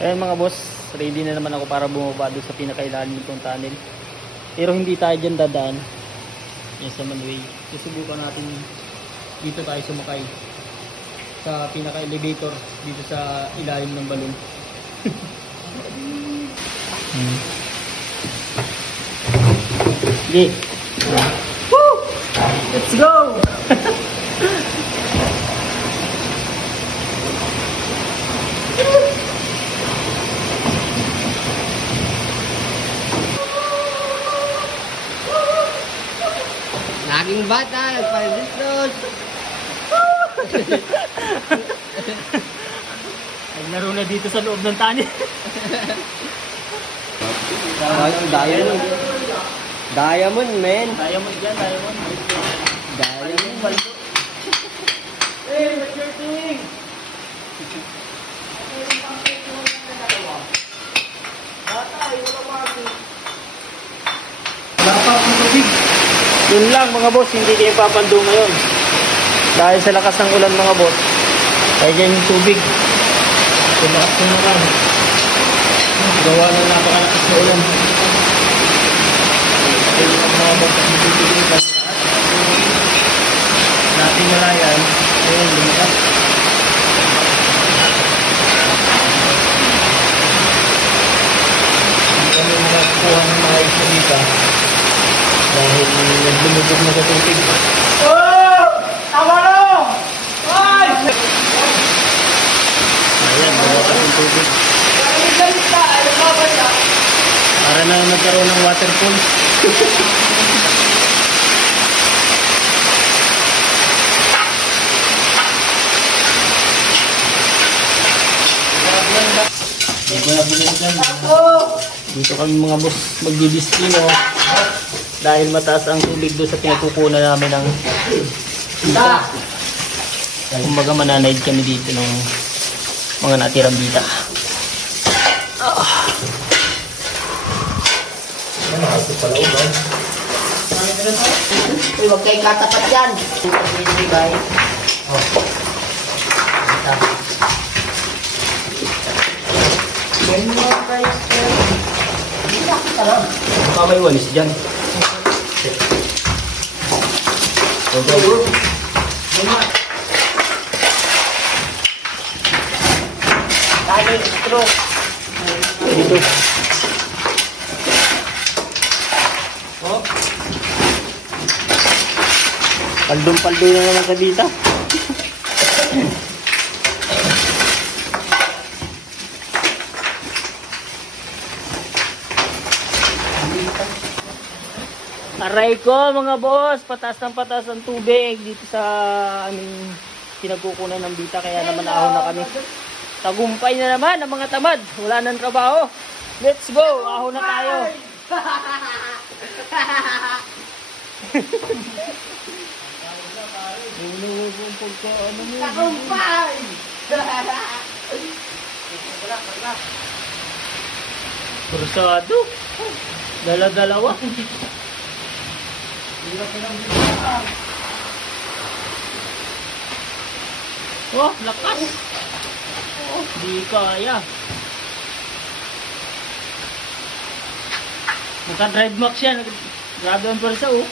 Ayan mga boss, ready na naman ako para bumaba doon sa pinakailalim nitong tunnel. Pero hindi tayo dyan dadaan. Yan sa manway. Susubukan natin dito tayo sumakay sa pinaka-elevator dito sa ilalim ng balon. Sige. Woo! Let's go! Laging bata, nagpalitos. Naglaro na dito sa loob ng tunnel. Diamond. Diamond, man. Diamond dyan, diamond. Diamond. Hey, what's your doing? Yun lang mga boss, hindi kayo papando ngayon. Dahil sa lakas ng ulan mga boss, kaya dyan yung tubig. Sa lakas ng ulan. Gawa ng napakalakas na ulan. Kaya yung mga boss, ang tubig sa taas. Natin wala yan. Ayun, lumitas. Hindi kami makakuha ng mga isa dito. Dahil naglumubog na sa tubig. Oh! Tama na! Ay! Ayan, nawakas yung tubig. Para na magkaroon ng waterfall. Dito kami mga boss magdidistino dahil mataas ang tubig doon sa pinagkukunan namin ng bita. Kumbaga mananaid kami dito ng mga natirang bita. Uy, huwag kayo katapat yan. Baka may walis dyan. Dito. Paldong-paldo na naman sa dita. Aray ko mga boss, patas ng patas ang tubig dito sa aming pinagkukunan ng bita, kaya naman ahon na kami. Tagumpay na naman ang mga tamad, wala nang trabaho. Let's go, ahon na tayo. Tagumpay! Kursado. Dala-dalawa. Oh, lakas. Oh, di kaya. Naka-drive max yan. Grabe ang persa, oh.